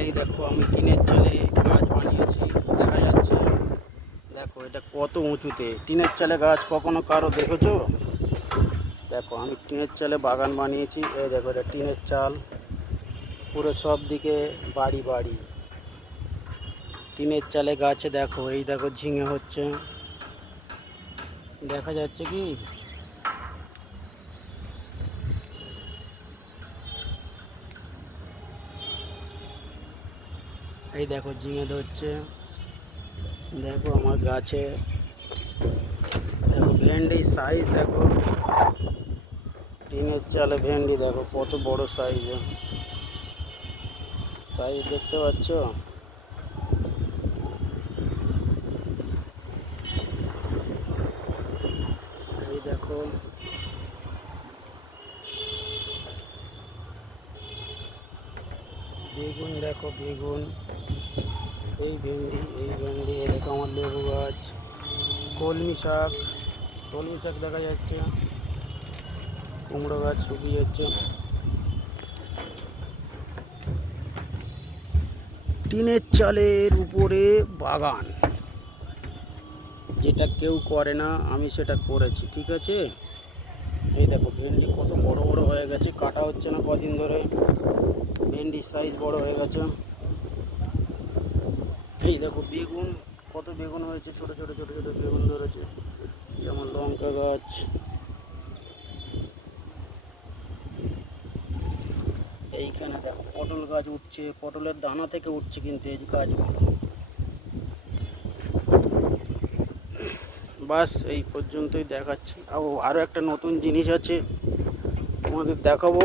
এই দেখো আমি টিনের চালে গাছ বানিয়েছি, দেখা যাচ্ছে। দেখো এটা কত উঁচুতে টিনের চালে গাছ, কখনো কারো দেখেছো? দেখো আমি টিনের চালে বাগান বানিয়েছি। এই দেখো এটা টিনের চাল, পুরো সব দিকে বাড়ি বাড়ি টিনের চালে গাছে। দেখো এই দেখো ঝিঙে হচ্ছে, দেখা যাচ্ছে কি? এই দেখো ঝিঙে ধরছে। দেখো আমার গাছে, দেখো ভেন্ডি সাইজ দেখো, টিনের চালে ভেন্ডি দেখো কত বড় সাইজ, সাইজ দেখতে পাচ্ছ? এই দেখো বেগুন, দেখো বেগুন, এই ভেন্ডি, এই ভেন্ডি, এই দেখো আমার লেবু গাছ, কলমি শাক, কলমি শাক দেখা যাচ্ছে, কুমড়ো গাছ শুকিয়ে যাচ্ছে। টিনের চালের উপরে বাগান, যেটা কেউ করে না, আমি সেটা করেছি, ঠিক আছে? এই দেখো ভেন্ডি কত বড় বড় হয়ে গেছে, কাটা হচ্ছে না কদিন ধরে, ভেন্ডির সাইজ বড় হয়ে গেছে। এই দেখো বেগুন, কত বেগুন হয়েছে, ছোট ছোট ছোট ছোট বেগুন ধরেছে, যেমন লঙ্কা গাছ। এইখানে দেখো পটল গাছ উঠছে, পটলের দানা থেকে উঠছে কিন্তু এই গাছগুলো। বাস এই পর্যন্তই দেখাচ্ছি। আরও একটা নতুন জিনিস আছে তোমাদের দেখাবো।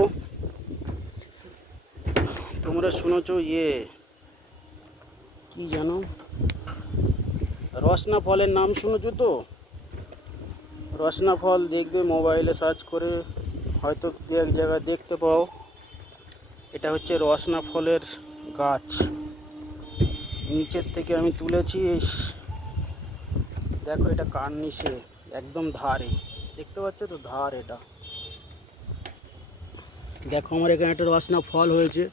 তোমরা শুনেছো কি জানো, রসনা ফলের নাম শুনেছো তো? রসনা ফল দেখবে মোবাইলে সার্চ করে, হয়তো দু এক জায়গায় দেখতে পাও। এটা হচ্ছে রসনা ফলের গাছ, নিচের থেকে আমি তুলেছি। দেখো এটা কার্নিশে একদম ধারে, দেখতে পাচ্ছ তো ধার, এটা দেখো আমার এখানে একটা রসনা ফল হয়েছে,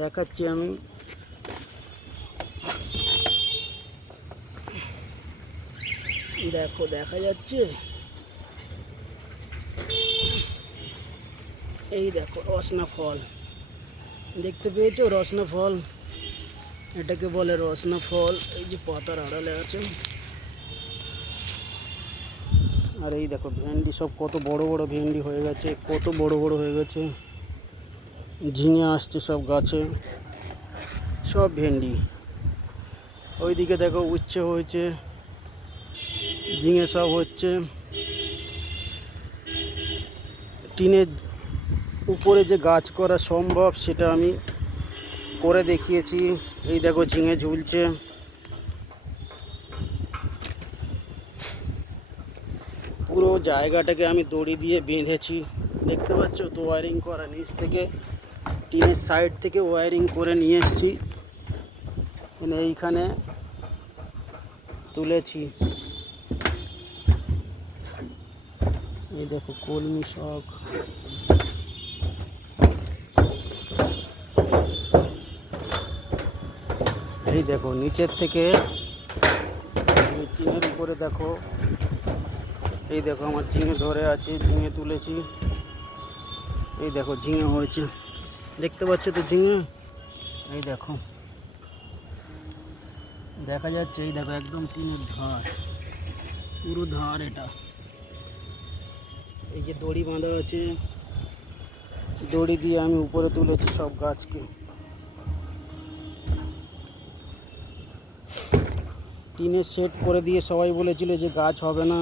দেখাচ্ছি আমি। দেখো দেখা যাচ্ছে, এই দেখো রসনা ফল, দেখতে পেয়েছো রসনা ফল? এটাকে বলে রসনা ফল। এই যে পাতার আড়ালে আছে। আর এই দেখো ভেন্ডি, সব কত বড় বড় ভেন্ডি হয়ে গেছে, কত বড় বড় হয়ে গেছে। ঝিঙে আসছে সব গাছে, সব ভেন্ডি। ওইদিকে দেখো উচ্ছে হয়েছে, ঝিঙে সব হচ্ছে। টিনের উপরে যে গাছ করা সম্ভব সেটা আমি করে দেখিয়েছি। এই দেখো ঝিঙে ঝুলছে। পুরো জায়গাটাকে আমি দড়ি দিয়ে বেঁধেছি, দেখতে পাচ্ছ তো? ওয়ারিং করা, নিচ থেকে টিনের সাইড থেকে ওয়ারিং করে নিয়ে এসেছি, এইখানে তুলেছি। এই দেখো কলমি শাক, এই দেখো নিচের থেকে টিনের উপরে দেখো, এই দেখো আমার ঝিঙে ধরে আছে, ঝিঙে তুলেছি। এই দেখো ঝিঙে হয়েছে, দেখতে পাচ্ছ তো ঝিঙে? এই দেখো দেখা যাচ্ছে, এই দেখো একদম টিনের ধার, পুরো ধার এটা। এই যে দড়ি বাঁধা আছে, দড়ি দিয়ে আমি উপরে তুলেছি সব গাছকে। টিনের সেট করে দিয়ে সবাই বলেছিল যে গাছ হবে না।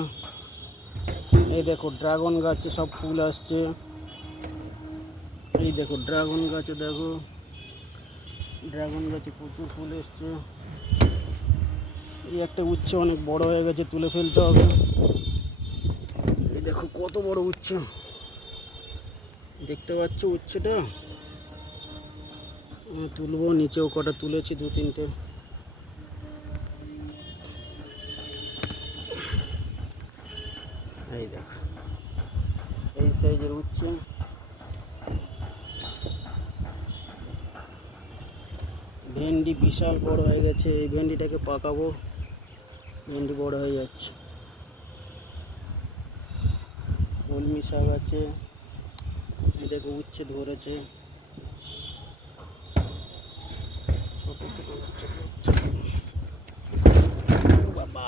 এই দেখো ড্রাগন গাছে সব ফুল আসছে, এই দেখো ড্রাগন গাছে, দেখো ড্রাগন গাছে প্রচুর ফুল এসছে। এই একটা উচ্ছে অনেক বড় হয়ে গেছে, তুলে ফেলতে হবে। এই দেখো কত বড় উচ্ছে, দেখতে পাচ্ছ উচ্ছেটা? তুলবো, নিচেও কটা তুলেছি, দু তিনটে। এই দেখো এই সাইজের উচ্ছে। ভেন্ডি বিশাল বড় হয়ে গেছে, এই ভেন্ডিটাকে পাকাবো, ভেন্ডি বড় হয়ে যাচ্ছে। কলমি শাক আছে, এই দেখো উচ্ছে ধরেছে।